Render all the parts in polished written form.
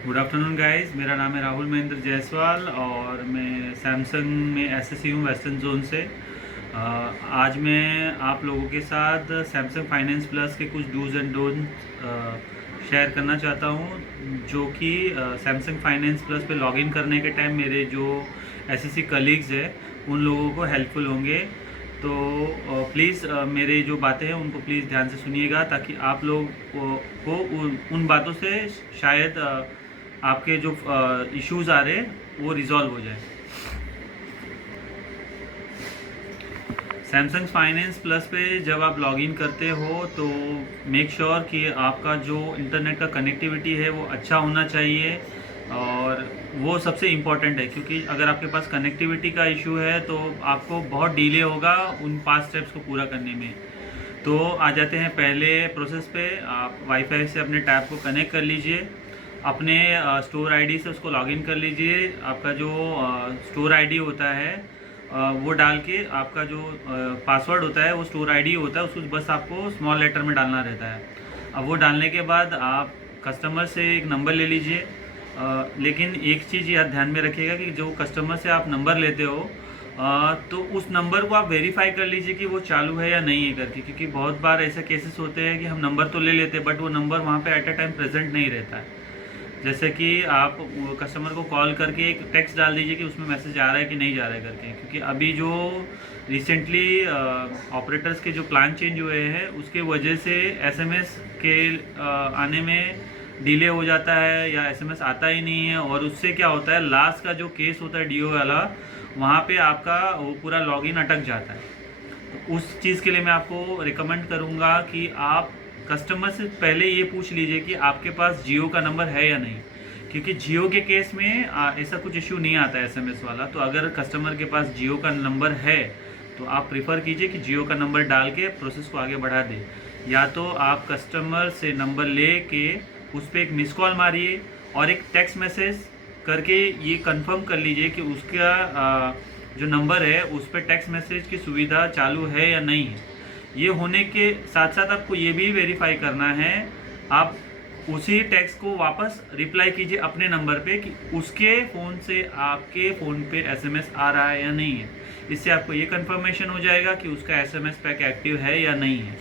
Good afternoon guys, मेरा नाम है राहुल महेंद्र जायसवाल और मैं सैमसंग में एसएससी हूँ वेस्टर्न जोन से। आज मैं आप लोगों के साथ सैमसंग फाइनेंस प्लस के कुछ डूज एंड डोंट शेयर करना चाहता हूँ, जो कि सैमसंग फाइनेंस प्लस पे लॉगिन करने के टाइम मेरे जो एसएससी कलीग्स हैं उन लोगों को हेल्पफुल होंगे। तो प्लीज़ मेरे जो बातें हैं उनको प्लीज़ ध्यान से सुनिएगा, ताकि आप लोग को उन बातों से शायद आपके जो इश्यूज़ आ रहे हैं वो रिजॉल्व हो जाए। सैमसंग फाइनेंस प्लस पे जब आप लॉगिन करते हो तो मेक श्योर कि आपका जो इंटरनेट का कनेक्टिविटी है वो अच्छा होना चाहिए, और वो सबसे इम्पॉर्टेंट है, क्योंकि अगर आपके पास कनेक्टिविटी का इशू है तो आपको बहुत डिले होगा उन 5 स्टेप्स को पूरा करने में। तो आ जाते हैं पहले प्रोसेस पे। आप वाईफाई से अपने टैब को कनेक्ट कर लीजिए, अपने स्टोर आईडी से उसको लॉगिन कर लीजिए। आपका जो स्टोर आईडी होता है वो डाल के, आपका जो पासवर्ड होता है वो स्टोर आईडी होता है, उसको बस आपको स्मॉल लेटर में डालना रहता है। अब वो डालने के बाद आप कस्टमर से एक नंबर ले लीजिए। लेकिन एक चीज़ याद ध्यान में रखिएगा कि जो कस्टमर से आप नंबर लेते हो तो उस नंबर को आप वेरीफाई कर लीजिए कि वो चालू है या नहीं है करके, क्योंकि बहुत बार ऐसे केसेस होते हैं कि हम नंबर तो ले लेते हैं बट वो नंबर वहाँ पे एट अ टाइम प्रेजेंट नहीं रहता है। जैसे कि आप कस्टमर को कॉल करके एक टेक्स्ट डाल दीजिए कि उसमें मैसेज आ रहा है कि नहीं जा रहा है करके, क्योंकि अभी जो रिसेंटली ऑपरेटर्स के जो प्लान चेंज हुए हैं उसके वजह से एसएमएस के आने में डिले हो जाता है या एसएमएस आता ही नहीं है, और उससे क्या होता है, लास्ट का जो केस होता है डीओ वाला, वहाँ पे आपका वो पूरा लॉगिन अटक जाता है। तो उस चीज़ के लिए मैं आपको रिकमेंड करूँगा कि आप कस्टमर से पहले ये पूछ लीजिए कि आपके पास जियो का नंबर है या नहीं, क्योंकि जियो के केस में ऐसा कुछ इशू नहीं आता है एसएमएस वाला। तो अगर कस्टमर के पास जियो का नंबर है तो आप प्रिफर कीजिए कि जियो का नंबर डाल के प्रोसेस को आगे बढ़ा दें, या तो आप कस्टमर से नंबर ले के उस पर एक मिस कॉल मारिए और एक टेक्स्ट मैसेज करके ये कंफर्म कर लीजिए कि उसका जो नंबर है उस पर टेक्स्ट मैसेज की सुविधा चालू है या नहीं है। ये होने के साथ साथ आपको ये भी वेरीफाई करना है, आप उसी टेक्स्ट को वापस रिप्लाई कीजिए अपने नंबर पे कि उसके फ़ोन से आपके फ़ोन पे एसएमएस आ रहा है या नहीं है। इससे आपको ये कंफर्मेशन हो जाएगा कि उसका एसएमएस पैक एक्टिव है या नहीं है।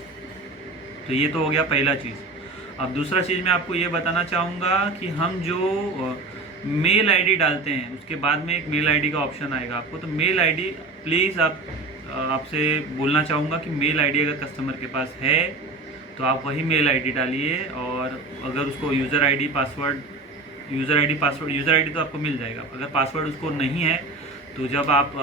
तो ये तो हो गया पहला चीज़। अब दूसरा चीज़ मैं आपको ये बताना चाहूँगा कि हम जो मेल आईडी डालते हैं उसके बाद में एक मेल आईडी का ऑप्शन आएगा आपको। तो मेल आईडी प्लीज़ आपसे बोलना चाहूँगा कि मेल आईडी अगर कस्टमर के पास है तो आप वही मेल आईडी डालिए, और अगर उसको user ID password user ID तो आपको मिल जाएगा। अगर पासवर्ड उसको नहीं है तो जब आप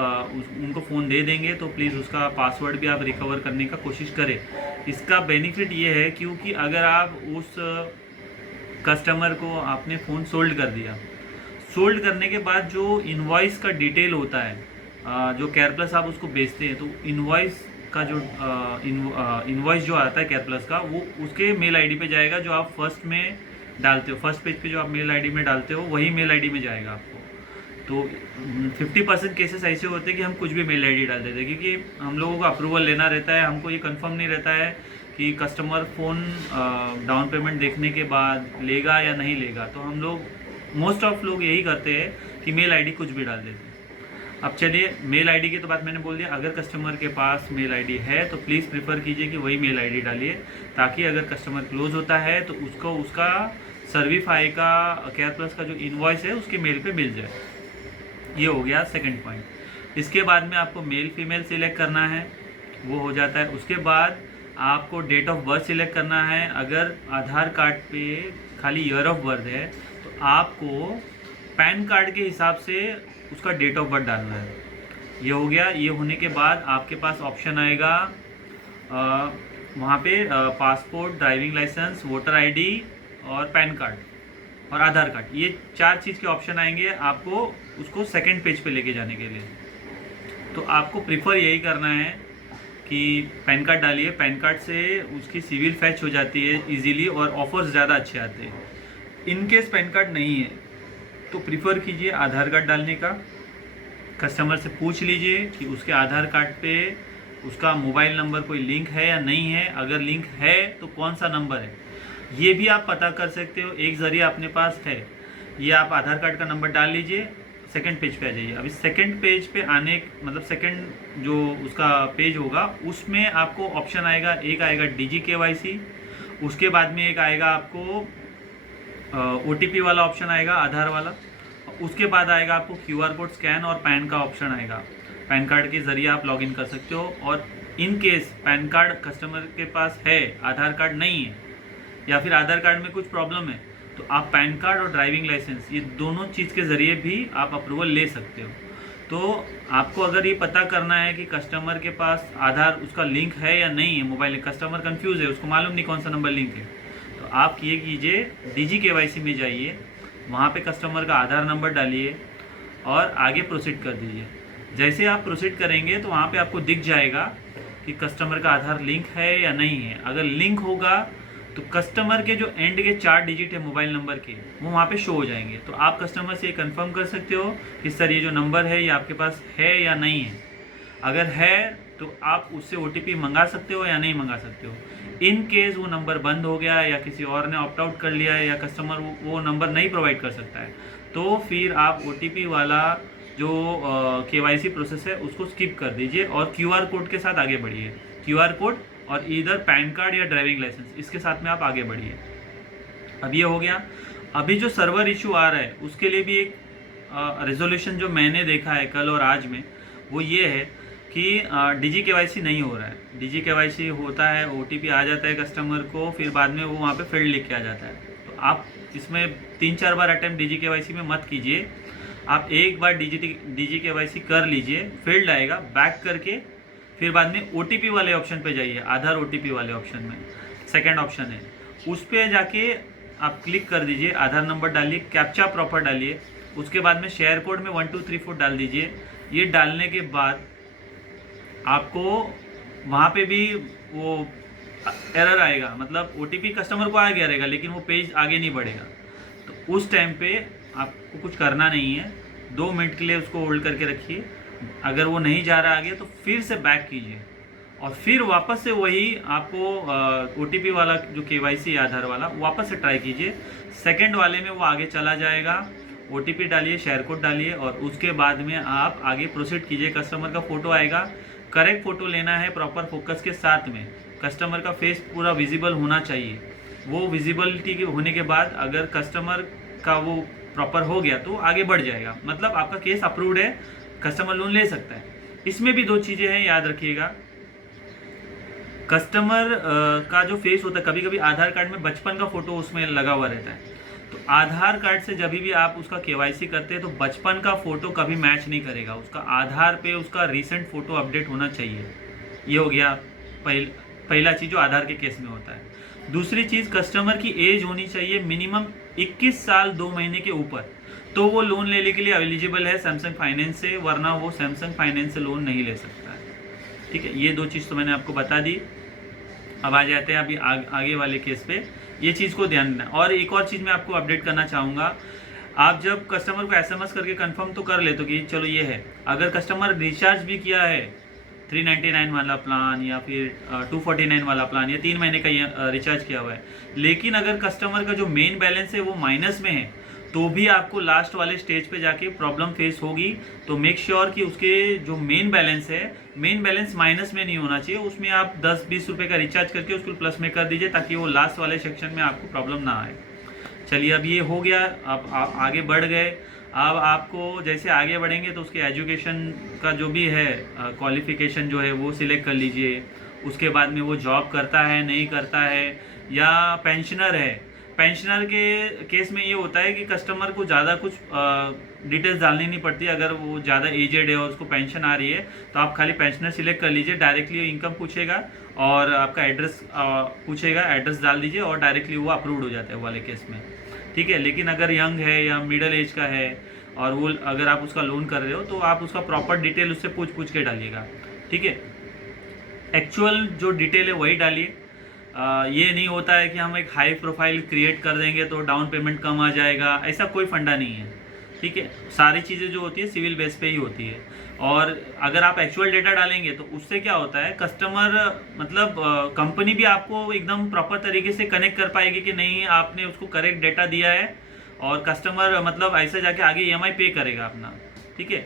उनको फ़ोन दे देंगे तो प्लीज़ उसका पासवर्ड भी आप रिकवर करने का कोशिश करें। इसका बेनिफिट ये है क्योंकि अगर आप उस कस्टमर को आपने फ़ोन सोल्ड कर दिया, सोल्ड करने के बाद जो इनवॉइस का डिटेल होता है, जो केयर प्लस आप उसको बेचते हैं, तो इनवॉइस का जो इनवॉइस जो आता है केयर प्लस का, वो उसके मेल आईडी पे जाएगा जो आप फर्स्ट में डालते हो। फर्स्ट पेज पे जो आप मेल आईडी में डालते हो वही मेल आईडी में जाएगा आपको। तो 50% केसेस ऐसे होते हैं कि हम कुछ भी मेल आईडी डाल देते हैं, क्योंकि हम लोगों को अप्रूवल लेना रहता है, हमको ये कंफर्म नहीं रहता है कि कस्टमर फ़ोन डाउन पेमेंट देखने के बाद लेगा या नहीं लेगा। तो हम लोग मोस्ट ऑफ लोग यही करते हैं कि मेल आईडी कुछ भी डाल देते हैं। अब चलिए, मेल आईडी की तो बात मैंने बोल दिया। अगर कस्टमर के पास मेल आईडी है तो प्लीज़ प्रिफर कीजिए कि वही मेल आईडी डालिए, ताकि अगर कस्टमर क्लोज होता है तो उसको उसका सर्वीफाई का केयर प्लस का जो इनवॉइस है उसके मेल पे मिल जाए। ये हो गया सेकंड पॉइंट। इसके बाद में आपको मेल फीमेल सिलेक्ट करना है, वो हो जाता है। उसके बाद आपको डेट ऑफ बर्थ सिलेक्ट करना है। अगर आधार कार्ड पे खाली ईयर ऑफ बर्थ है तो आपको पैन कार्ड के हिसाब से उसका डेट ऑफ बर्थ डालना है। ये हो गया। ये होने के बाद आपके पास ऑप्शन आएगा वहाँ पे passport, driving licence, voter ID और पैन कार्ड और आधार कार्ड, ये 4 चीज़ के ऑप्शन आएंगे आपको उसको सेकंड पेज पे लेके जाने के लिए। तो आपको प्रिफर यही करना है कि पैन कार्ड डालिए। पैन कार्ड से उसकी सिविल फैच हो जाती है इजीली और ऑफर्स ज़्यादा अच्छे आते हैं। इनकेस पैन कार्ड नहीं है तो प्रिफर कीजिए आधार कार्ड डालने का। कस्टमर से पूछ लीजिए कि उसके आधार कार्ड पे उसका मोबाइल नंबर कोई लिंक है या नहीं है। अगर लिंक है तो कौन सा नंबर है, ये भी आप पता कर सकते हो। एक ज़रिया अपने पास है। ये आप आधार कार्ड का नंबर डाल लीजिए, सेकंड पेज पे आ जाइए। अभी सेकंड पेज पे आने मतलब सेकंड जो उसका पेज होगा उसमें आपको ऑप्शन आएगा, एक आएगा डिजी केवाईसी, उसके बाद में एक आएगा आपको OTP वाला ऑप्शन आएगा आधार वाला, उसके बाद आएगा आपको QR कोड स्कैन और पैन का ऑप्शन आएगा। पैन कार्ड के ज़रिए आप लॉगिन कर सकते हो। और in case pan card customer के पास है, आधार कार्ड नहीं है, या फिर आधार कार्ड में कुछ प्रॉब्लम है, तो आप पैन कार्ड और ड्राइविंग लाइसेंस ये दोनों चीज़ के ज़रिए भी आप अप्रूवल ले सकते हो। तो आपको अगर ये पता करना है कि कस्टमर के पास आधार उसका लिंक है या नहीं है, मोबाइल कस्टमर कंफ्यूज है, उसको मालूम नहीं कौन सा नंबर लिंक है, तो आप ये कीजिए, डिजी केवाईसी में जाइए, वहाँ पे कस्टमर का आधार नंबर डालिए और आगे प्रोसीड कर दीजिए। जैसे आप प्रोसीड करेंगे तो वहाँ पे आपको दिख जाएगा कि कस्टमर का आधार लिंक है या नहीं है। अगर लिंक होगा तो कस्टमर के जो एंड के 4 डिजिट है मोबाइल नंबर के, वो वहाँ पे शो हो जाएंगे। तो आप कस्टमर से कंफर्म कर सकते हो कि सर ये जो नंबर है ये आपके पास है या नहीं है। अगर है तो आप उससे OTP मंगा सकते हो या नहीं मंगा सकते हो। इन केस वो नंबर बंद हो गया या किसी और ने ऑप्ट आउट कर लिया है या कस्टमर वो नंबर नहीं प्रोवाइड कर सकता है, तो फिर आप OTP वाला जो KYC प्रोसेस है उसको स्किप कर दीजिए और QR कोड के साथ आगे बढ़िए। QR कोड और इधर पैन कार्ड या ड्राइविंग लाइसेंस, इसके साथ में आप आगे बढ़िए। अब ये हो गया। अभी जो सर्वर इशू आ रहा है उसके लिए भी एक रेजोल्यूशन जो मैंने देखा है कल और आज में, वो ये है कि डिजी केवाईसी नहीं हो रहा है। डिजी केवाईसी होता है, OTP आ जाता है कस्टमर को, फिर बाद में वो वहाँ पे फील्ड लेके आ जाता है। तो आप इसमें 3-4 बार अटैम्प्ट डिजी केवाईसी में मत कीजिए। आप एक बार डिजी केवाईसी कर लीजिए, फील्ड आएगा, बैक करके फिर बाद में OTP वाले ऑप्शन पे जाइए, आधार OTP वाले ऑप्शन में सेकेंड ऑप्शन है, उस पर जाके आप क्लिक कर दीजिए, आधार नंबर डालिए, कैप्चा प्रॉपर डालिए, उसके बाद में शेयर कोड में 1 2 3 4 डाल दीजिए। ये डालने के बाद आपको वहाँ पे भी वो एरर आएगा, मतलब OTP कस्टमर को आ गया रहेगा लेकिन वो पेज आगे नहीं बढ़ेगा। तो उस टाइम पे आपको कुछ करना नहीं है, 2 मिनट के लिए उसको होल्ड करके रखिए। अगर वो नहीं जा रहा आगे तो फिर से बैक कीजिए और फिर वापस से वही आपको OTP वाला जो KYC आधार वाला वापस से ट्राई कीजिए। सेकंड वाले में वो आगे चला जाएगा। OTP डालिए, शेयर कोड डालिए और उसके बाद में आप आगे प्रोसीड कीजिए। कस्टमर का फ़ोटो आएगा, करेक्ट फ़ोटो लेना है प्रॉपर फोकस के साथ में, कस्टमर का फेस पूरा विजिबल होना चाहिए। वो विजिबिलिटी के होने के बाद अगर कस्टमर का वो प्रॉपर हो गया तो आगे बढ़ जाएगा, मतलब आपका केस अप्रूव्ड है, कस्टमर लोन ले सकता है। इसमें भी 2 चीज़ें हैं, याद रखिएगा। कस्टमर का जो फेस होता है, कभी कभी आधार कार्ड में बचपन का फ़ोटो उसमें लगा हुआ रहता है, तो आधार कार्ड से जब भी आप उसका KYC करते हैं तो बचपन का फ़ोटो कभी मैच नहीं करेगा, उसका आधार पे उसका रीसेंट फ़ोटो अपडेट होना चाहिए। ये हो गया पहला चीज़ जो आधार के केस में होता है। दूसरी चीज़, कस्टमर की एज होनी चाहिए मिनिमम 21 साल 2 महीने के ऊपर, तो वो लोन लेने के लिए एलिजिबल है सैमसंग फाइनेंस से, वरना वो सैमसंग फाइनेंस से लोन नहीं ले सकता है। ठीक है, ये 2 चीज़ तो मैंने आपको बता दी। अब आ जाते हैं अभी आगे वाले केस पे, ये चीज़ को ध्यान देना। और एक और चीज़ मैं आपको अपडेट करना चाहूँगा, आप जब कस्टमर को SMS करके कंफर्म तो कर ले तो कि चलो ये है, अगर कस्टमर रिचार्ज भी किया है 399 वाला प्लान या फिर 249 वाला प्लान या 3 महीने का रिचार्ज किया हुआ है, लेकिन अगर कस्टमर का जो मेन बैलेंस है वो माइनस में है, तो भी आपको लास्ट वाले स्टेज पे जाके प्रॉब्लम फेस होगी। तो मेक श्योर कि उसके जो मेन बैलेंस है, मेन बैलेंस माइनस में नहीं होना चाहिए, उसमें आप 10-20 रुपये का रिचार्ज करके उसको प्लस में कर दीजिए, ताकि वो लास्ट वाले सेक्शन में आपको प्रॉब्लम ना आए। चलिए, अब ये हो गया, अब आप आगे बढ़ गए। अब आपको जैसे आगे बढ़ेंगे तो उसके एजुकेशन का जो भी है क्वालिफिकेशन जो है वो सिलेक्ट कर लीजिए। उसके बाद में वो जॉब करता है नहीं करता है, या पेंशनर है। पेंशनर के केस में ये होता है कि कस्टमर को ज़्यादा कुछ डिटेल्स डालनी नहीं पड़ती। अगर वो ज़्यादा एजेड है और उसको पेंशन आ रही है तो आप खाली पेंशनर सिलेक्ट कर लीजिए, डायरेक्टली इनकम पूछेगा और आपका एड्रेस पूछेगा, एड्रेस डाल दीजिए और डायरेक्टली वो अप्रूव्ड हो जाता है वाले केस में। ठीक है, लेकिन अगर यंग है या मिडिल एज का है और वो अगर आप उसका लोन कर रहे हो तो आप उसका प्रॉपर डिटेल उससे पूछ के डालिएगा। ठीक है, एक्चुअल जो डिटेल है वही डालिए। ये नहीं होता है कि हम एक हाई प्रोफाइल क्रिएट कर देंगे तो डाउन पेमेंट कम आ जाएगा, ऐसा कोई फंडा नहीं है। ठीक है, सारी चीज़ें जो होती है सिविल बेस पे ही होती है। और अगर आप एक्चुअल डेटा डालेंगे तो उससे क्या होता है, कस्टमर मतलब कंपनी भी आपको एकदम प्रॉपर तरीके से कनेक्ट कर पाएगी कि नहीं आपने उसको करेक्ट डेटा दिया है और कस्टमर मतलब ऐसा जाके आगे EMI पे करेगा अपना, ठीक है।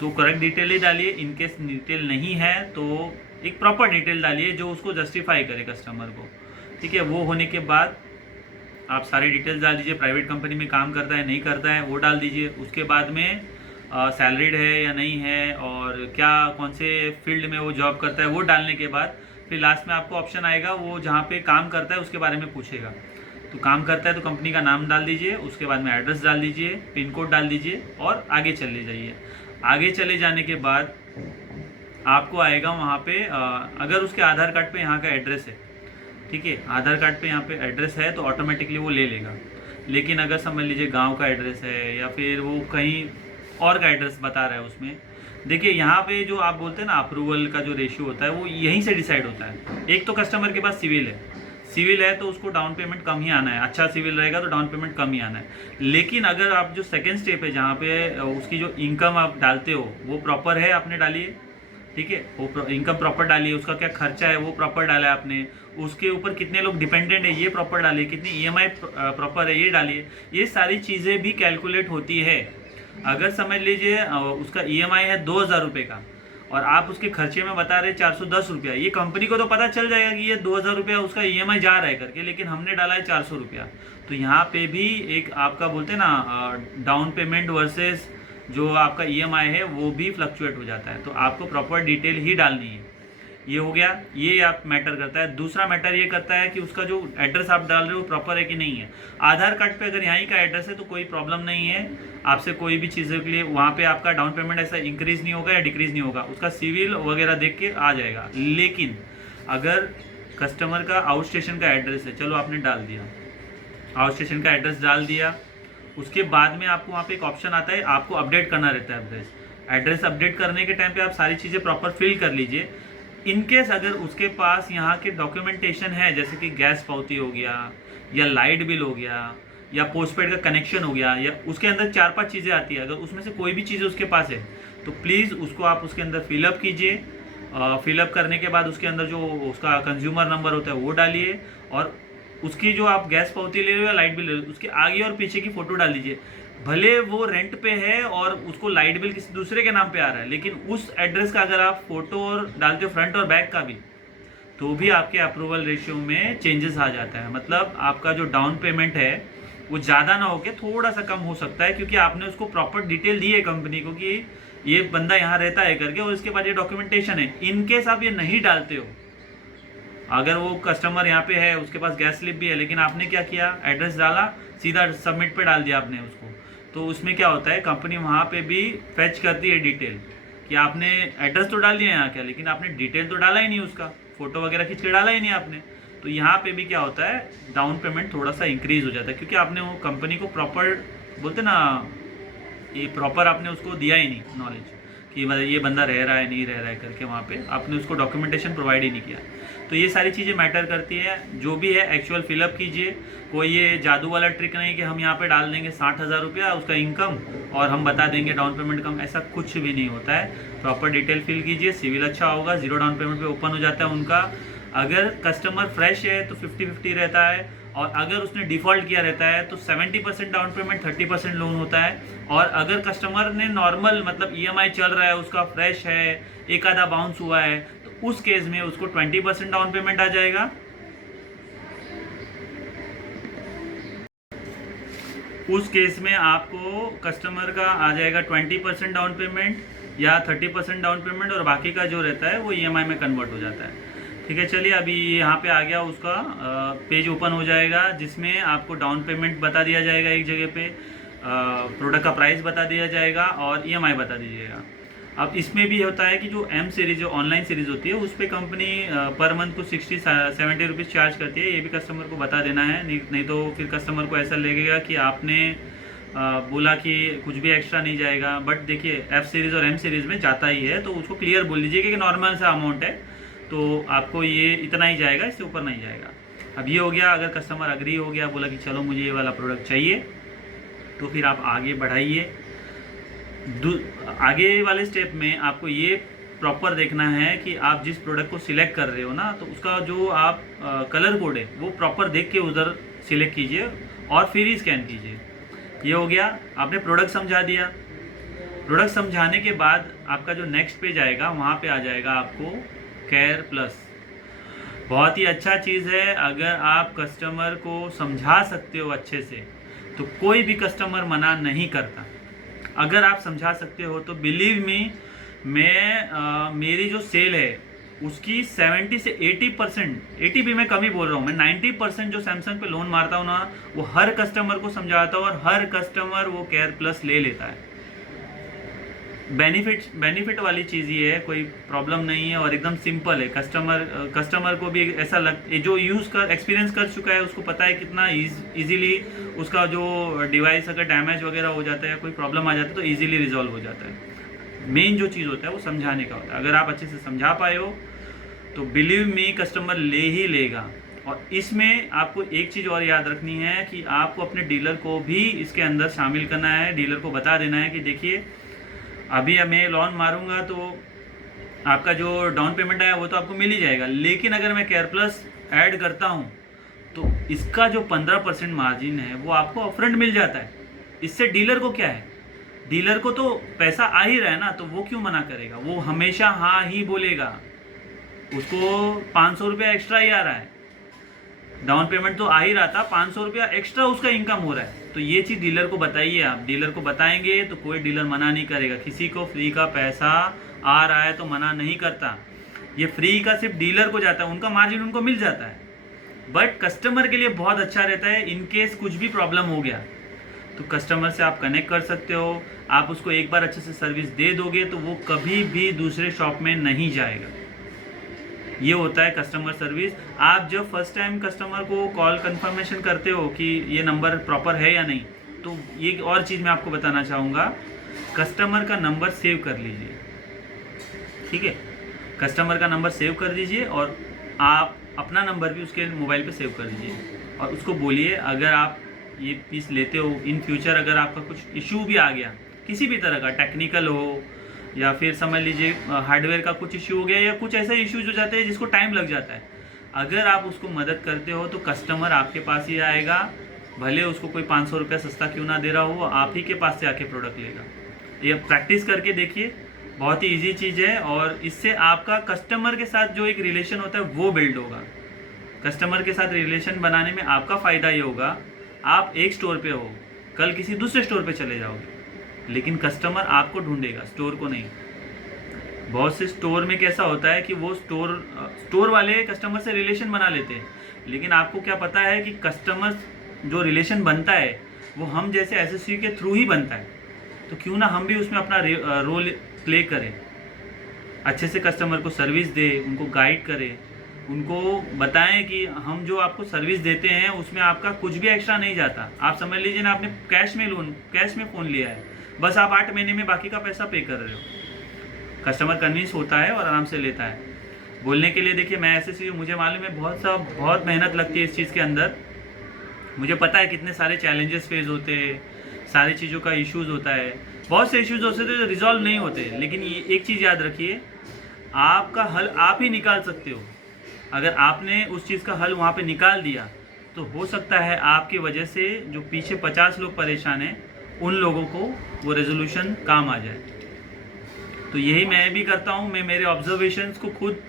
तो करेक्ट डिटेल ही डालिए, इनकेस डिटेल नहीं है तो एक प्रॉपर डिटेल डालिए जो उसको जस्टिफाई करे कस्टमर को, ठीक है। वो होने के बाद आप सारी डिटेल्स डाल दीजिए, प्राइवेट कंपनी में काम करता है नहीं करता है वो डाल दीजिए। उसके बाद में सैलरीड है या नहीं है और क्या कौन से फील्ड में वो जॉब करता है वो डालने के बाद फिर लास्ट में आपको ऑप्शन आएगा, वो जहाँ पे काम करता है उसके बारे में पूछेगा। तो काम करता है तो कंपनी का नाम डाल दीजिए, उसके बाद में एड्रेस डाल दीजिए, पिन कोड डाल दीजिए और आगे चले जाइए। आगे चले जाने के बाद आपको आएगा वहाँ पे अगर उसके आधार कार्ड पे यहाँ का एड्रेस है, ठीक है, आधार कार्ड पे यहाँ पे एड्रेस है तो ऑटोमेटिकली वो ले लेगा। लेकिन अगर समझ लीजिए गांव का एड्रेस है या फिर वो कहीं और का एड्रेस बता रहा है उसमें, देखिए यहाँ पे जो आप बोलते हैं ना अप्रूवल का जो रेशियो होता है वो यहीं से डिसाइड होता है। एक तो कस्टमर के पास सिविल है तो उसको डाउन पेमेंट कम ही आना है, अच्छा सिविल रहेगा तो डाउन पेमेंट कम ही आना है। लेकिन अगर आप जो सेकेंड स्टेप है जहाँ पे उसकी जो इनकम आप डालते हो वो प्रॉपर है आपने डालिए, ठीक है, वो इनकम प्रॉपर डालिए, उसका क्या खर्चा है वो प्रॉपर डाला है आपने, उसके ऊपर कितने लोग डिपेंडेंट है ये प्रॉपर डालिए, कितनी EMI प्रॉपर है ये डालिए। ये सारी चीज़ें भी कैलकुलेट होती है। अगर समझ लीजिए उसका EMI है 2,000 रुपये का और आप उसके खर्चे में बता रहे 410 रुपया, ये कंपनी को तो पता चल जाएगा कि ये 2,000 रुपया उसका EMI जा रहा है करके, लेकिन हमने डाला है 400 रुपया। तो यहाँ पे भी एक आपका बोलते हैं ना डाउन पेमेंट वर्सेस जो आपका EMI है वो भी फ्लक्चुएट हो जाता है। तो आपको प्रॉपर डिटेल ही डालनी है। ये हो गया, ये आप मैटर करता है। दूसरा मैटर ये करता है कि उसका जो एड्रेस आप डाल रहे हो प्रॉपर है कि नहीं है। आधार कार्ड पे अगर यहीं का एड्रेस है तो कोई प्रॉब्लम नहीं है, आपसे कोई भी चीज़ों के लिए वहाँ पे आपका डाउन पेमेंट ऐसा इंक्रीज नहीं होगा या डिक्रीज नहीं होगा, उसका सिविल वगैरह देख के आ जाएगा। लेकिन अगर कस्टमर का आउट स्टेशन का एड्रेस है, चलो आपने डाल दिया, आउट स्टेशन का एड्रेस डाल दिया, उसके बाद में आपको वहाँ पे एक ऑप्शन आता है, आपको अपडेट करना रहता है एड्रेस अपडेट करने के टाइम पे आप सारी चीज़ें प्रॉपर फिल कर लीजिए। इनकेस अगर उसके पास यहाँ के डॉक्यूमेंटेशन है जैसे कि गैस पावती हो गया या लाइट बिल हो गया या पोस्टपेड का कनेक्शन हो गया या उसके अंदर 4-5 चीज़ें आती है, अगर उसमें से कोई भी चीज़ उसके पास है तो प्लीज़ उसको आप उसके अंदर फिलअप कीजिए। फिलअप करने के बाद उसके अंदर जो उसका कंज्यूमर नंबर होता है वो डालिए और उसकी जो आप गैस पावती ले रहे हो या लाइट बिल ले रहे हो उसके आगे और पीछे की फ़ोटो डाल दीजिए। भले वो रेंट पे है और उसको लाइट बिल किसी दूसरे के नाम पे आ रहा है, लेकिन उस एड्रेस का अगर आप फोटो और डालते हो फ्रंट और बैक का भी, तो भी आपके अप्रूवल रेशियो में चेंजेस आ जाता है। मतलब आपका जो डाउन पेमेंट है वो ज़्यादा ना होके थोड़ा सा कम हो सकता है, क्योंकि आपने उसको प्रॉपर डिटेल दी है कंपनी को कि ये बंदा यहाँ रहता है करके, और इसके बाद ये डॉक्यूमेंटेशन है। इनकेस आप ये नहीं डालते हो, अगर वो कस्टमर यहाँ पे है उसके पास गैस स्लिप भी है लेकिन आपने क्या किया, एड्रेस डाला सीधा सबमिट पे डाल दिया आपने उसको, तो उसमें क्या होता है कंपनी वहाँ पे भी फेच करती है डिटेल कि आपने एड्रेस तो डाल दिया यहाँ क्या, लेकिन आपने डिटेल तो डाला ही नहीं, उसका फोटो वगैरह खींच के डाला ही नहीं आपने। तो यहाँ पे भी क्या होता है डाउन पेमेंट थोड़ा सा इंक्रीज हो जाता है, क्योंकि आपने वो कंपनी को प्रॉपर बोलते ना ये प्रॉपर आपने उसको दिया ही नहीं नॉलेज कि ये बंदा रह रहा है नहीं रह रहा है करके, वहाँ पे आपने उसको डॉक्यूमेंटेशन प्रोवाइड ही नहीं किया। तो ये सारी चीज़ें मैटर करती है। जो भी है एक्चुअल फिलअप कीजिए, कोई ये जादू वाला ट्रिक नहीं कि हम यहाँ पे डाल देंगे 60,000 रुपया उसका इनकम और हम बता देंगे डाउन पेमेंट कम, ऐसा कुछ भी नहीं होता है। प्रॉपर डिटेल फिल कीजिए, सिविल अच्छा होगा, जीरो डाउन पेमेंट पे ओपन हो जाता है उनका। अगर कस्टमर फ्रेश है तो 50-50 रहता है, और अगर उसने डिफ़ॉल्ट किया रहता है तो 70% डाउन पेमेंट 30% लोन होता है। और अगर कस्टमर ने नॉर्मल मतलब EMI चल रहा है उसका फ्रेश है, एक आधा बाउंस हुआ है, तो उस केस में उसको 20% डाउन पेमेंट आ जाएगा। उस केस में आपको कस्टमर का आ जाएगा 20% डाउन पेमेंट या 30% डाउन पेमेंट, और बाकी का जो रहता है वो EMI में कन्वर्ट हो जाता है। ठीक है, चलिए अभी यहाँ पे आ गया उसका पेज ओपन हो जाएगा, जिसमें आपको डाउन पेमेंट बता दिया जाएगा एक जगह पे, प्रोडक्ट का प्राइस बता दिया जाएगा और EMI बता दीजिएगा। अब इसमें भी होता है कि जो M सीरीज़ जो ऑनलाइन सीरीज़ होती है उस पर कंपनी पर मंथ को 60-70 रुपीज़ चार्ज करती है। ये भी कस्टमर को बता देना है, नहीं तो फिर कस्टमर को ऐसा लगेगा कि आपने बोला कि कुछ भी एक्स्ट्रा नहीं जाएगा। बट देखिए F सीरीज़ और M सीरीज़ में जाता ही है, तो उसको क्लियर बोल दीजिए कि नॉर्मल सा अमाउंट है तो आपको ये इतना ही जाएगा, इससे ऊपर नहीं जाएगा। अब ये हो गया, अगर कस्टमर अग्री हो गया, बोला कि चलो मुझे ये वाला प्रोडक्ट चाहिए, तो फिर आप आगे बढ़ाइए। आगे वाले स्टेप में आपको ये प्रॉपर देखना है कि आप जिस प्रोडक्ट को सिलेक्ट कर रहे हो ना, तो उसका जो आप कलर कोड है वो प्रॉपर देख के उधर सिलेक्ट कीजिए और फिर ही स्कैन कीजिए। ये हो गया, आपने प्रोडक्ट समझा दिया। प्रोडक्ट समझाने के बाद आपका जो नेक्स्ट पेज आएगा वहाँ पे आ जाएगा आपको केयर प्लस। बहुत ही अच्छा चीज़ है, अगर आप कस्टमर को समझा सकते हो अच्छे से तो कोई भी कस्टमर मना नहीं करता। अगर आप समझा सकते हो तो बिलीव मी, मेरी जो सेल है उसकी 70 से 80%, 80 भी मैं कम ही बोल रहा हूँ, मैं 90% जो सैमसंग पे लोन मारता हूँ ना, वो हर कस्टमर को समझाता हूँ और हर कस्टमर वो केयर प्लस ले लेता है। बेनिफिट वाली चीज़ ये है, कोई प्रॉब्लम नहीं है और एकदम सिंपल है। कस्टमर को भी ऐसा जो यूज़ कर एक्सपीरियंस कर चुका है उसको पता है कितना इजीली उसका जो डिवाइस अगर डैमेज वगैरह हो जाता है या कोई प्रॉब्लम आ जाता है तो इजीली रिजॉल्व हो जाता है। मेन जो चीज़ होता है वो समझाने का होता है। अगर आप अच्छे से समझा पाए हो तो बिलीव मी कस्टमर ले ही लेगा। और इसमें आपको एक चीज़ और याद रखनी है कि आपको अपने डीलर को भी इसके अंदर शामिल करना है। डीलर को बता देना है कि देखिए अभी मैं लोन मारूंगा तो आपका जो डाउन पेमेंट आया वो तो आपको मिल ही जाएगा, लेकिन अगर मैं केयर प्लस ऐड करता हूँ तो इसका जो 15% मार्जिन है वो आपको अपफ्रंट मिल जाता है। इससे डीलर को क्या है, डीलर को तो पैसा आ ही रहा है ना, तो वो क्यों मना करेगा, वो हमेशा हाँ ही बोलेगा। उसको 500 रुपया एक्स्ट्रा ही आ रहा है, डाउन पेमेंट तो आ ही रहा था, 500 रुपया एक्स्ट्रा उसका इनकम हो रहा है। तो ये चीज़ डीलर को बताइए, आप डीलर को बताएंगे तो कोई डीलर मना नहीं करेगा। किसी को फ्री का पैसा आ रहा है तो मना नहीं करता। ये फ्री का सिर्फ डीलर को जाता है, उनका मार्जिन उनको मिल जाता है, बट कस्टमर के लिए बहुत अच्छा रहता है। इनकेस कुछ भी प्रॉब्लम हो गया तो कस्टमर से आप कनेक्ट कर सकते हो। आप उसको एक बार अच्छे से सर्विस दे दोगे तो वो कभी भी दूसरे शॉप में नहीं जाएगा। ये होता है कस्टमर सर्विस। आप जब फर्स्ट टाइम कस्टमर को कॉल कंफर्मेशन करते हो कि ये नंबर प्रॉपर है या नहीं, तो ये और चीज़ मैं आपको बताना चाहूँगा, कस्टमर का नंबर सेव कर लीजिए, ठीक है। कस्टमर का नंबर सेव कर दीजिए और आप अपना नंबर भी उसके मोबाइल पे सेव कर दीजिए और उसको बोलिए अगर आप ये पीस लेते हो, इन फ्यूचर अगर आपका कुछ इशू भी आ गया, किसी भी तरह का, टेक्निकल हो या फिर समझ लीजिए हार्डवेयर का कुछ इशू हो गया या कुछ ऐसा इश्यूज हो जाते हैं जिसको टाइम लग जाता है, अगर आप उसको मदद करते हो तो कस्टमर आपके पास ही आएगा। भले उसको कोई 500 रुपया सस्ता क्यों ना दे रहा हो, वो आप ही के पास से आके प्रोडक्ट लेगा। ये प्रैक्टिस करके देखिए, बहुत ही ईजी चीज़ है और इससे आपका कस्टमर के साथ जो एक रिलेशन होता है वो बिल्ड होगा। कस्टमर के साथ रिलेशन बनाने में आपका फ़ायदा ये होगा, आप एक स्टोर पे हो, कल किसी दूसरे स्टोर पे चले जाओगे, लेकिन कस्टमर आपको ढूंढेगा, स्टोर को नहीं। बहुत से स्टोर में कैसा होता है कि वो स्टोर वाले कस्टमर से रिलेशन बना लेते हैं, लेकिन आपको क्या पता है कि कस्टमर जो रिलेशन बनता है वो हम जैसे एसएससी के थ्रू ही बनता है। तो क्यों ना हम भी उसमें अपना रोल प्ले करें, अच्छे से कस्टमर को सर्विस दें, उनको गाइड करें, उनको बताएं कि हम जो आपको सर्विस देते हैं उसमें आपका कुछ भी एक्स्ट्रा नहीं जाता। आप समझ लीजिए ना, आपने कैश में फ़ोन लिया है, बस आप 8 महीने में बाकी का पैसा पे कर रहे हो। कस्टमर कन्विंस होता है और आराम से लेता है। बोलने के लिए देखिए, मैं ऐसे चीज़, मुझे मालूम है बहुत मेहनत लगती है इस चीज़ के अंदर। मुझे पता है कितने सारे चैलेंजेस फेस होते हैं, सारी चीज़ों का इश्यूज़ होता है, बहुत से इश्यूज़ होते हैं जो रिजॉल्व नहीं होते। लेकिन ये एक चीज़ याद रखिए, आपका हल आप ही निकाल सकते हो। अगर आपने उस चीज़ का हल वहाँ पे निकाल दिया तो हो सकता है आपकी वजह से जो पीछे 50 लोग परेशान हैं उन लोगों को वो रेजोल्यूशन काम आ जाए। तो यही मैं भी करता हूँ। मैं मेरे ऑब्जर्वेशंस को खुद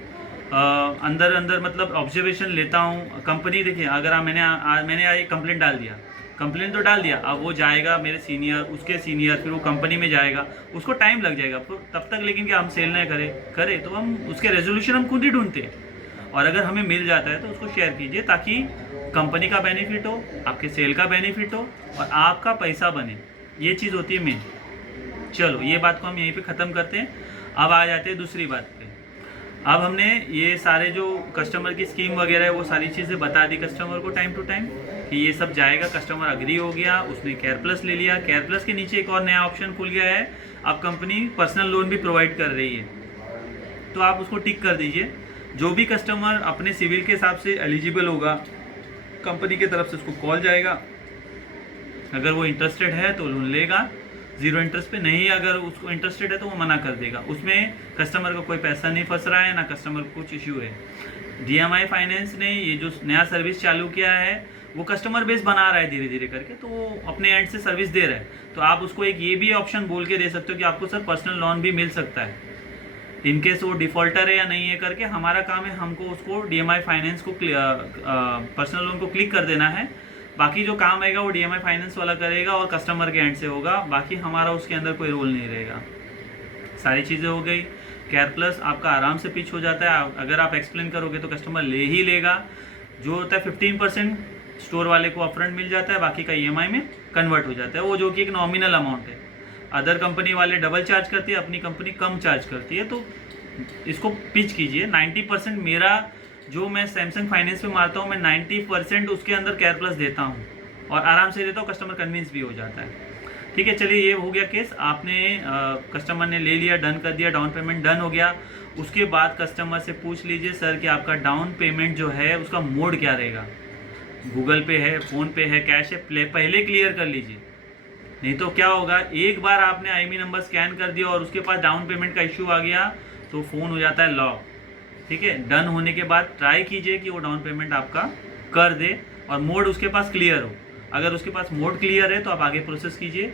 अंदर मतलब ऑब्जर्वेशन लेता हूँ। कंपनी देखिए, अगर मैंने ये कंप्लेंट डाल दिया, कंप्लेंट तो डाल दिया, अब वो जाएगा मेरे सीनियर, उसके सीनियर, फिर वो कंपनी में जाएगा, उसको टाइम लग जाएगा तब तक। लेकिन क्या हम सेल नहीं करे तो हम उसके रेजोल्यूशन हम खुद ही ढूंढते हैं। और अगर हमें मिल जाता है तो उसको शेयर कीजिए, ताकि कंपनी का बेनिफिट हो, आपके सेल का बेनिफिट हो और आपका पैसा बने। ये चीज़ होती है मेन। चलो, ये बात को हम यहीं पे ख़त्म करते हैं। अब आ जाते हैं दूसरी बात पे। अब हमने ये सारे जो कस्टमर की स्कीम वगैरह है वो सारी चीज़ें बता दी कस्टमर को टाइम टू टाइम कि ये सब जाएगा। कस्टमर अग्री हो गया, उसने केयर प्लस ले लिया। केयर प्लस के नीचे एक और नया ऑप्शन खुल गया है, अब कंपनी पर्सनल लोन भी प्रोवाइड कर रही है, तो आप उसको टिक कर दीजिए। जो भी कस्टमर अपने सिविल के हिसाब से एलिजिबल होगा, कंपनी की तरफ से उसको कॉल जाएगा। अगर वो इंटरेस्टेड है तो लोन लेगा 0 इंटरेस्ट पे, नहीं अगर उसको इंटरेस्टेड है तो वो मना कर देगा। उसमें कस्टमर का कोई पैसा नहीं फंस रहा है, ना कस्टमर को कुछ इश्यू है। DMI फाइनेंस ने ये जो नया सर्विस चालू किया है वो कस्टमर बेस बना रहा है धीरे धीरे करके, तो वो अपने एंड से सर्विस दे रहा है। तो आप उसको एक ये भी ऑप्शन बोल के दे सकते हो कि आपको सर पर्सनल लोन भी मिल सकता है, इनकेस वो डिफॉल्टर है या नहीं है करके। हमारा काम है हमको उसको DMI फाइनेंस को पर्सनल लोन को क्लिक कर देना है। बाकी जो काम आएगा वो DMI फाइनेंस वाला करेगा और कस्टमर के एंड से होगा, बाकी हमारा उसके अंदर कोई रोल नहीं रहेगा। सारी चीज़ें हो गई। केयर प्लस आपका आराम से पिच हो जाता है, अगर आप एक्सप्लेन करोगे तो कस्टमर ले ही लेगा। जो होता है 15% स्टोर वाले को अपफ्रंट मिल जाता है, बाकी का EMI में कन्वर्ट हो जाता है, वो जो कि एक नॉमिनल अमाउंट है। अदर कंपनी वाले डबल चार्ज करती है, अपनी कंपनी कम चार्ज करती है। तो इसको पिच कीजिए। 90% मेरा जो मैं सैमसंग फाइनेंस पे मारता हूँ, मैं 90% उसके अंदर केयर प्लस देता हूँ और आराम से देता हूँ, कस्टमर कन्विंस भी हो जाता है। ठीक है, चलिए ये हो गया केस। आपने कस्टमर ने ले लिया, डन कर दिया, डाउन पेमेंट डन हो गया। उसके बाद कस्टमर से पूछ लीजिए सर कि आपका डाउन पेमेंट जो है उसका मोड क्या रहेगा, गूगल पे है, फ़ोन पे है, कैश है, पहले क्लियर कर लीजिए। नहीं तो क्या होगा, एक बार आपने IMEI नंबर स्कैन कर दिया और उसके पास डाउन पेमेंट का इश्यू आ गया तो फ़ोन हो जाता है लॉक। ठीक है, डन होने के बाद ट्राई कीजिए कि वो डाउन पेमेंट आपका कर दे और मोड उसके पास क्लियर हो। अगर उसके पास मोड क्लियर है तो आप आगे प्रोसेस कीजिए।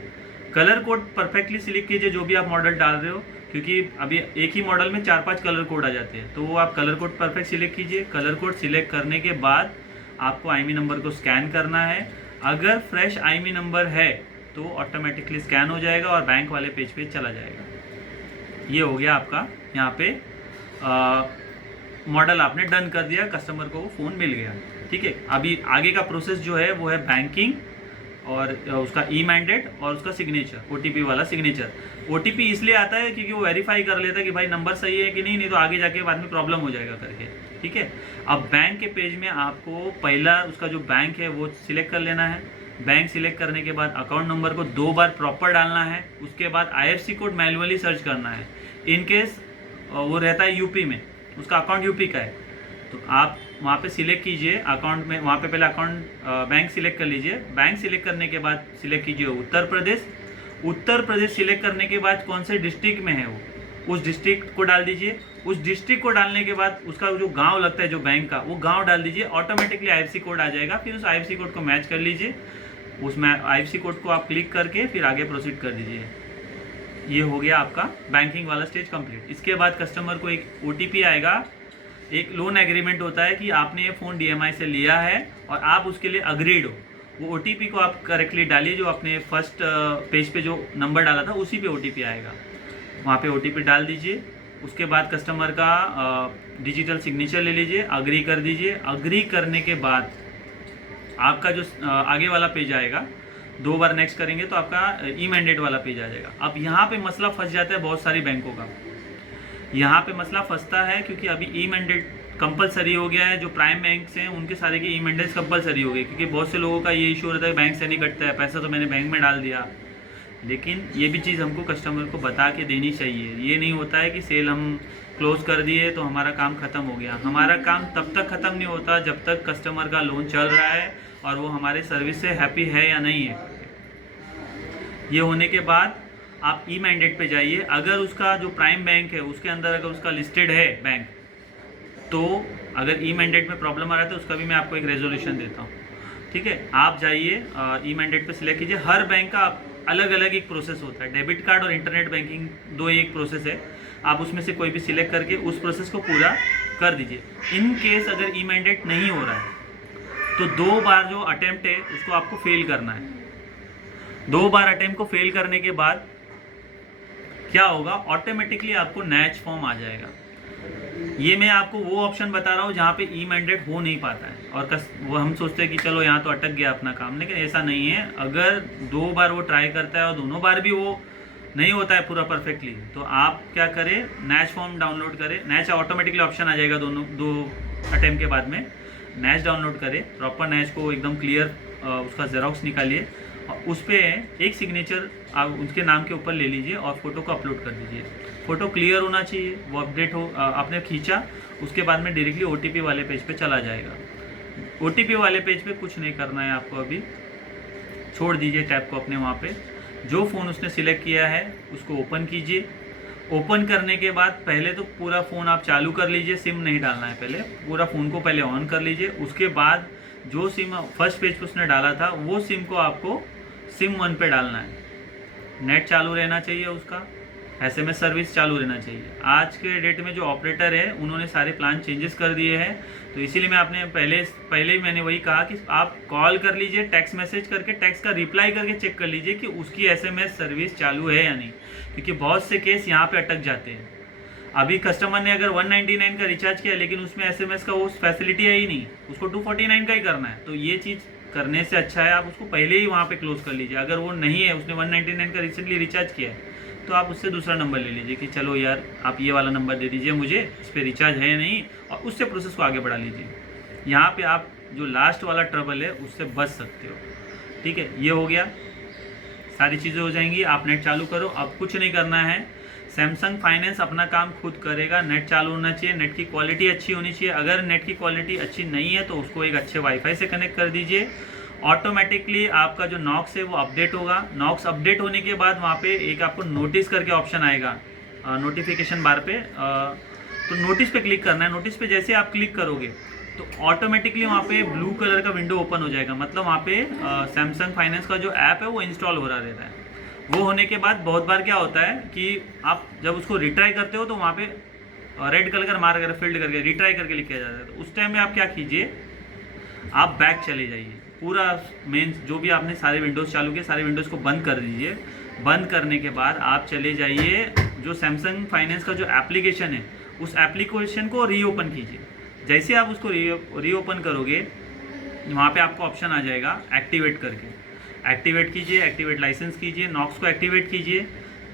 कलर कोड परफेक्टली सिलेक्ट कीजिए जो भी आप मॉडल डाल रहे हो, क्योंकि अभी एक ही मॉडल में 4-5 कलर कोड आ जाते हैं, तो वो आप कलर कोड परफेक्ट सिलेक्ट कीजिए। कलर कोड सिलेक्ट करने के बाद आपको IMEI नंबर को स्कैन करना है। अगर फ्रेश IMEI नंबर है तो ऑटोमेटिकली स्कैन हो जाएगा और बैंक वाले पेज पे चला जाएगा। ये हो गया आपका, यहाँ पे मॉडल आपने डन कर दिया, कस्टमर को फ़ोन मिल गया। ठीक है, अभी आगे का प्रोसेस जो है वो है बैंकिंग और उसका ई-मैंडेट और उसका सिग्नेचर, OTP वाला सिग्नेचर। OTP इसलिए आता है क्योंकि वो वेरीफाई कर लेता है कि भाई नंबर सही है कि नहीं तो आगे जाके बाद में प्रॉब्लम हो जाएगा करके। ठीक है, अब बैंक के पेज में आपको पहला उसका जो बैंक है वो सिलेक्ट कर लेना है। बैंक सिलेक्ट करने के बाद अकाउंट नंबर को 2 बार प्रॉपर डालना है। उसके बाद IFSC कोड मैनुअली सर्च करना है। इनकेस वो रहता है यूपी में, उसका अकाउंट यूपी का है, तो आप वहाँ पे सिलेक्ट कीजिए अकाउंट में, वहाँ पे पहले अकाउंट बैंक सिलेक्ट कर लीजिए। बैंक सिलेक्ट करने के बाद सिलेक्ट कीजिए उत्तर प्रदेश। उत्तर प्रदेश सिलेक्ट करने के बाद कौन से डिस्ट्रिक्ट में है वो, उस डिस्ट्रिक्ट को डाल दीजिए। उस डिस्ट्रिक्ट को डालने के बाद उसका जो गांव लगता है जो बैंक का, वो गांव डाल दीजिए। ऑटोमेटिकली IFSC कोड आ जाएगा। फिर उस IFSC कोड को मैच कर लीजिए, उसमें IFSC कोड को आप क्लिक करके फिर आगे प्रोसीड कर दीजिए। ये हो गया आपका बैंकिंग वाला स्टेज कंप्लीट। इसके बाद कस्टमर को एक OTP आएगा। एक लोन एग्रीमेंट होता है कि आपने ये फ़ोन DMI से लिया है और आप उसके लिए अग्रीड हो। वो OTP को आप करेक्टली डालिए, जो आपने फर्स्ट पेज पे जो नंबर डाला था उसी पे OTP आएगा, वहाँ पे OTP डाल दीजिए। उसके बाद कस्टमर का डिजिटल सिग्नेचर ले लीजिए, अग्री कर दीजिए। अग्री करने के बाद आपका जो आगे वाला पेज आएगा, 2 बार नेक्स्ट करेंगे तो आपका ई-मैंडेट वाला पेज आ जाएगा। अब यहाँ पे मसला फंस जाता है बहुत सारी बैंकों का। यहाँ पे मसला फंसता है क्योंकि अभी ई-मैंडेट कंपलसरी हो गया है। जो प्राइम बैंक्स हैं उनके सारे के ई-मैंडेट्स कंपलसरी हो गए, क्योंकि बहुत से लोगों का ये इशू रहता है बैंक से नहीं कटता है, पैसा तो मैंने बैंक में डाल दिया। लेकिन ये भी चीज़ हमको कस्टमर को बता के देनी चाहिए। ये नहीं होता है कि सेल हम क्लोज़ कर दिए तो हमारा काम ख़त्म हो गया। हमारा काम तब तक ख़त्म नहीं होता जब तक कस्टमर का लोन चल रहा है और वो हमारे सर्विस से हैप्पी है या नहीं है। ये होने के बाद आप ई-मैंडेट पे जाइए। अगर उसका जो प्राइम बैंक है उसके अंदर अगर उसका लिस्टेड है बैंक, तो अगर ई-मैंडेट में प्रॉब्लम आ रहा है तो उसका भी मैं आपको एक रेजोल्यूशन देता हूँ। ठीक है, आप जाइए ई-मैंडेट पे सिलेक्ट कीजिए। हर बैंक का अलग अलग एक प्रोसेस होता है। डेबिट कार्ड और इंटरनेट बैंकिंग दो एक प्रोसेस है। आप उसमें से कोई भी सिलेक्ट करके उस प्रोसेस को पूरा कर दीजिए। इन केस अगर ई-मैंडेट नहीं हो रहा है तो 2 बार जो अटेम्प्ट है उसको आपको फेल करना है। 2 बार अटेम्प्ट को फेल करने के बाद क्या होगा, ऑटोमेटिकली आपको नैच फॉर्म आ जाएगा। ये मैं आपको वो ऑप्शन बता रहा हूँ जहाँ पे ई-मैंडेट हो नहीं पाता है और वो हम सोचते हैं कि चलो यहाँ तो अटक गया अपना काम, लेकिन ऐसा नहीं है। अगर 2 बार वो ट्राई करता है और दोनों बार भी वो नहीं होता है पूरा परफेक्टली, तो आप क्या करें, नैच फॉर्म डाउनलोड करें। नैच ऑटोमेटिकली ऑप्शन आ जाएगा 2 अटेम्प्ट के बाद में। नैच डाउनलोड करें, प्रॉपर नैच को एकदम क्लियर उसका जेरोक्स निकालिए और उस पर एक सिग्नेचर आप उसके नाम के ऊपर ले लीजिए और फोटो को अपलोड कर दीजिए। फ़ोटो क्लियर होना चाहिए, वो अपडेट हो। आपने खींचा, उसके बाद में डायरेक्टली OTP वाले पेज पे चला जाएगा। OTP वाले पेज पे कुछ नहीं करना है आपको, अभी छोड़ दीजिए टैब को अपने। वहाँ पे जो फ़ोन उसने सिलेक्ट किया है उसको ओपन कीजिए। ओपन करने के बाद पहले तो पूरा फ़ोन आप चालू कर लीजिए, सिम नहीं डालना है, पहले पूरा फ़ोन को पहले ऑन कर लीजिए। उसके बाद जो सिम फर्स्ट पेज पे उसने डाला था वो सिम को आपको सिम 1 पे डालना है। नेट चालू रहना चाहिए, उसका SMS सर्विस चालू रहना चाहिए। आज के डेट में जो ऑपरेटर है उन्होंने सारे प्लान चेंजेस कर दिए हैं, तो इसीलिए मैं आपने पहले ही मैंने वही कहा कि आप कॉल कर लीजिए, टेक्स्ट मैसेज करके, टेक्स्ट का रिप्लाई करके चेक कर लीजिए कि उसकी SMS सर्विस चालू है या नहीं, क्योंकि बहुत से केस यहाँ पे अटक जाते हैं। अभी कस्टमर ने अगर 199 का रिचार्ज किया लेकिन उसमें SMS का वो फैसिलिटी है ही नहीं, उसको 249 का ही करना है, तो ये चीज़ करने से अच्छा है आप उसको पहले ही वहाँ पे क्लोज कर लीजिए। अगर वो नहीं है, उसने 199 का रिसेंटली रिचार्ज किया है, तो आप उससे दूसरा नंबर ले लीजिए कि चलो यार आप ये वाला नंबर दे दीजिए मुझे, इस पर रिचार्ज है या नहीं, और उससे प्रोसेस को आगे बढ़ा लीजिए। यहाँ पे आप जो लास्ट वाला ट्रबल है उससे बच सकते हो। ठीक है, ये हो गया, सारी चीज़ें हो जाएंगी। आप नेट चालू करो, अब कुछ नहीं करना है। सैमसंग फाइनेंस अपना काम खुद करेगा। नेट चालू होना चाहिए, नेट की क्वालिटी अच्छी होनी चाहिए। अगर नेट की क्वालिटी अच्छी नहीं है तो उसको एक अच्छे वाईफाई से कनेक्ट कर दीजिए। ऑटोमेटिकली आपका जो नॉक्स है वो अपडेट होगा। नॉक्स अपडेट होने के बाद वहाँ पे एक आपको नोटिस करके ऑप्शन आएगा नोटिफिकेशन बार पे, तो नोटिस पे क्लिक करना है। नोटिस पे जैसे आप क्लिक करोगे तो ऑटोमेटिकली वहाँ पे ब्लू कलर का विंडो ओपन हो जाएगा, मतलब वहाँ पे सैमसंग फाइनेंस का जो ऐप है वो इंस्टॉल हो रहा रहता है। वो होने के बाद बहुत बार क्या होता है कि आप जब उसको रिट्राई करते हो तो वहाँ पे रेड कलर का मार्क करके फिल्ड करके रिट्राई करके लिखा जाता है। तो उस टाइम में आप क्या कीजिए, आप बैक चले जाइए, पूरा मेन जो भी आपने सारे विंडोज़ चालू किए सारे विंडोज़ को बंद कर दीजिए। बंद करने के बाद आप चले जाइए जो सैमसंग फाइनेंस का जो एप्लीकेशन है उस एप्लीकेशन को रीओपन कीजिए। जैसे आप उसको रीओपन करोगे वहाँ पे आपको ऑप्शन आ जाएगा एक्टिवेट करके, एक्टिवेट कीजिए, एक्टिवेट लाइसेंस कीजिए, नॉक्स को एक्टिवेट कीजिए।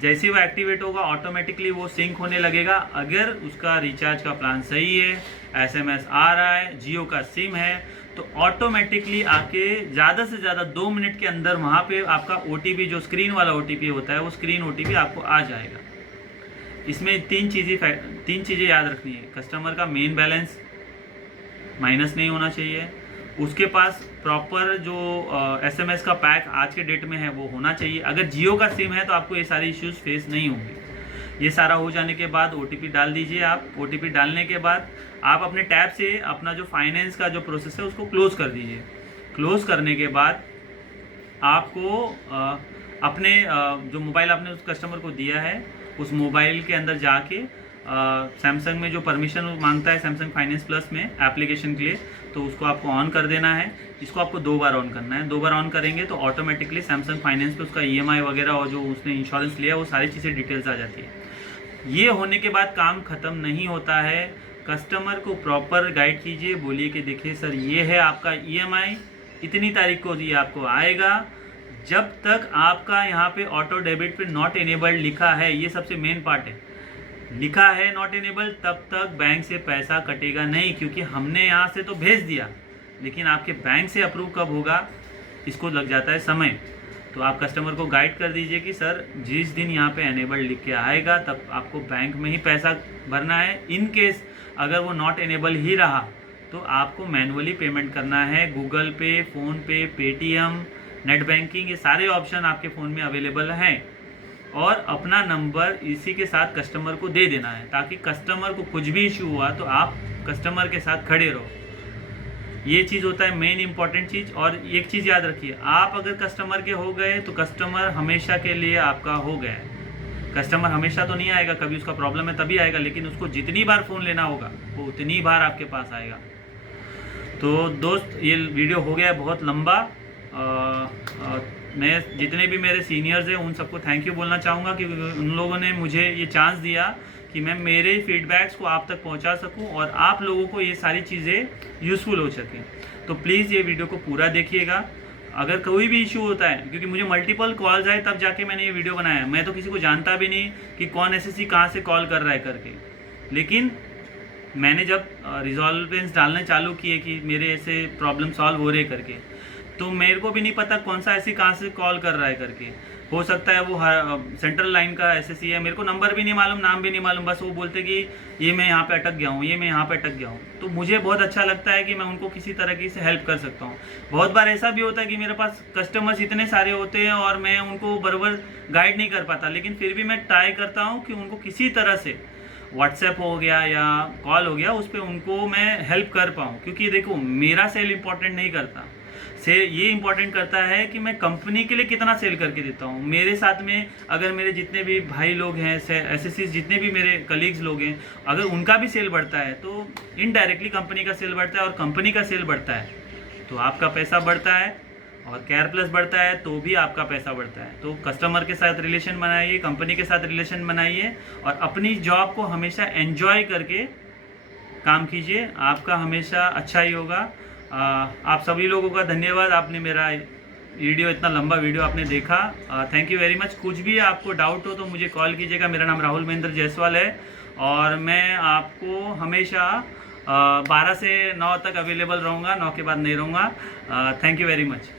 जैसे ही वो एक्टिवेट होगा ऑटोमेटिकली वो सिंक होने लगेगा। अगर उसका रिचार्ज का प्लान सही है, SMS आ रहा है, जियो का सिम है, तो ऑटोमेटिकली आके ज़्यादा से ज़्यादा 2 मिनट के अंदर वहाँ पे आपका OTP जो स्क्रीन वाला OTP होता है वो स्क्रीन OTP आपको आ जाएगा। इसमें तीन चीज़ें याद रखनी है। कस्टमर का मेन बैलेंस माइनस नहीं होना चाहिए, उसके पास प्रॉपर जो SMS का पैक आज के डेट में है वो होना चाहिए। अगर जियो का सिम है तो आपको ये सारे इश्यूज फेस नहीं होंगे। ये सारा हो जाने के बाद OTP डाल दीजिए आप। OTP डालने के बाद आप अपने टैब से अपना जो फाइनेंस का जो प्रोसेस है उसको क्लोज़ कर दीजिए। क्लोज़ करने के बाद आपको अपने जो मोबाइल आपने उस कस्टमर को दिया है उस मोबाइल के अंदर जाके सैमसंग में जो परमिशन मांगता है सैमसंग फाइनेंस प्लस में एप्लीकेशन के लिए, तो उसको आपको ऑन कर देना है। इसको आपको 2 बार ऑन करना है। 2 बार ऑन करेंगे तो ऑटोमेटिकली सैमसंग फाइनेंस पे उसका EMI वगैरह और जो उसने इंश्योरेंस लिया वो सारी चीज़ें डिटेल्स आ जाती है। ये होने के बाद काम ख़त्म नहीं होता है। कस्टमर को प्रॉपर गाइड कीजिए, बोलिए कि देखिए सर ये है आपका EMI, इतनी तारीख को ये आपको आएगा। जब तक आपका यहाँ पे ऑटो डेबिट पे नॉट इनेबल्ड लिखा है, ये सबसे मेन पार्ट है, लिखा है नॉट इनेबल, तब तक बैंक से पैसा कटेगा नहीं, क्योंकि हमने यहाँ से तो भेज दिया लेकिन आपके बैंक से अप्रूव कब होगा इसको लग जाता है समय। तो आप कस्टमर को गाइड कर दीजिए कि सर जिस दिन यहाँ पे इनेबल लिख के आएगा तब आपको बैंक में ही पैसा भरना है। इन केस अगर वो नॉट इनेबल ही रहा तो आपको मैनुअली पेमेंट करना है। गूगल पे, फ़ोनपे, पेटीएम, नेट बैंकिंग, ये सारे ऑप्शन आपके फ़ोन में अवेलेबल हैं। और अपना नंबर इसी के साथ कस्टमर को दे देना है ताकि कस्टमर को कुछ भी इशू हुआ तो आप कस्टमर के साथ खड़े रहो। ये चीज़ होता है मेन इंपॉर्टेंट चीज़। और एक चीज़ याद रखिए, आप अगर कस्टमर के हो गए तो कस्टमर हमेशा के लिए आपका हो गया है। कस्टमर हमेशा तो नहीं आएगा, कभी उसका प्रॉब्लम है तभी आएगा, लेकिन उसको जितनी बार फ़ोन लेना होगा वो उतनी बार आपके पास आएगा। तो दोस्त ये वीडियो हो गया बहुत लंबा। मैं जितने भी मेरे सीनियर्स हैं उन सबको थैंक यू बोलना चाहूँगा कि उन लोगों ने मुझे ये चांस दिया कि मैं मेरे फीडबैक्स को आप तक पहुंचा सकूं और आप लोगों को ये सारी चीज़ें यूज़फुल हो सकें। तो प्लीज़ ये वीडियो को पूरा देखिएगा। अगर कोई भी इशू होता है, क्योंकि मुझे मल्टीपल कॉल्स आए तब जाके मैंने ये वीडियो बनाया, मैं तो किसी को जानता भी नहीं कि कौन SSC कहाँ से कॉल कर रहा है करके, लेकिन मैंने जब रिजॉल्वेंस डालने चालू किए कि मेरे ऐसे प्रॉब्लम सॉल्व हो रहे करके, तो मेरे को भी नहीं पता कौन सा ऐसी कहाँ से कॉल कर रहा है करके। हो सकता है वो सेंट्रल लाइन का SSC है, मेरे को नंबर भी नहीं मालूम, नाम भी नहीं मालूम, बस वो बोलते कि ये मैं यहाँ पे अटक गया हूँ, ये मैं यहाँ पे अटक गया हूँ। तो मुझे बहुत अच्छा लगता है कि मैं उनको किसी तरीके से हेल्प कर सकता हूँ। बहुत बार ऐसा भी होता है कि मेरे पास कस्टमर्स इतने सारे होते हैं और मैं उनको बराबर गाइड नहीं कर पाता, लेकिन फिर भी मैं ट्राई करता हूँ कि उनको किसी तरह से व्हाट्सएप हो गया या कॉल हो गया, उस पर उनको मैं हेल्प कर पाऊँ। क्योंकि देखो मेरा सेल इम्पोर्टेंट नहीं करता, से ये इम्पोर्टेंट करता है कि मैं कंपनी के लिए कितना सेल करके देता हूँ। मेरे साथ में अगर मेरे जितने भी भाई लोग हैं, एसएससी जितने भी मेरे कलीग्स लोग हैं, अगर उनका भी सेल बढ़ता है तो इनडायरेक्टली कंपनी का सेल बढ़ता है, और कंपनी का सेल बढ़ता है तो आपका पैसा बढ़ता है, और केयर प्लस बढ़ता है तो भी आपका पैसा बढ़ता है। तो कस्टमर के साथ रिलेशन बनाइए, कंपनी के साथ रिलेशन बनाइए, और अपनी जॉब को हमेशा एंजॉय करके काम कीजिए, आपका हमेशा अच्छा ही होगा। आप सभी लोगों का धन्यवाद, आपने मेरा वीडियो, इतना लंबा वीडियो आपने देखा। Thank you very much. कुछ भी आपको डाउट हो तो मुझे कॉल कीजिएगा। मेरा नाम राहुल महेंद्र जायसवाल है, और मैं आपको हमेशा 12 से 9 तक अवेलेबल रहूँगा, 9 के बाद नहीं रहूँगा। Thank you very much.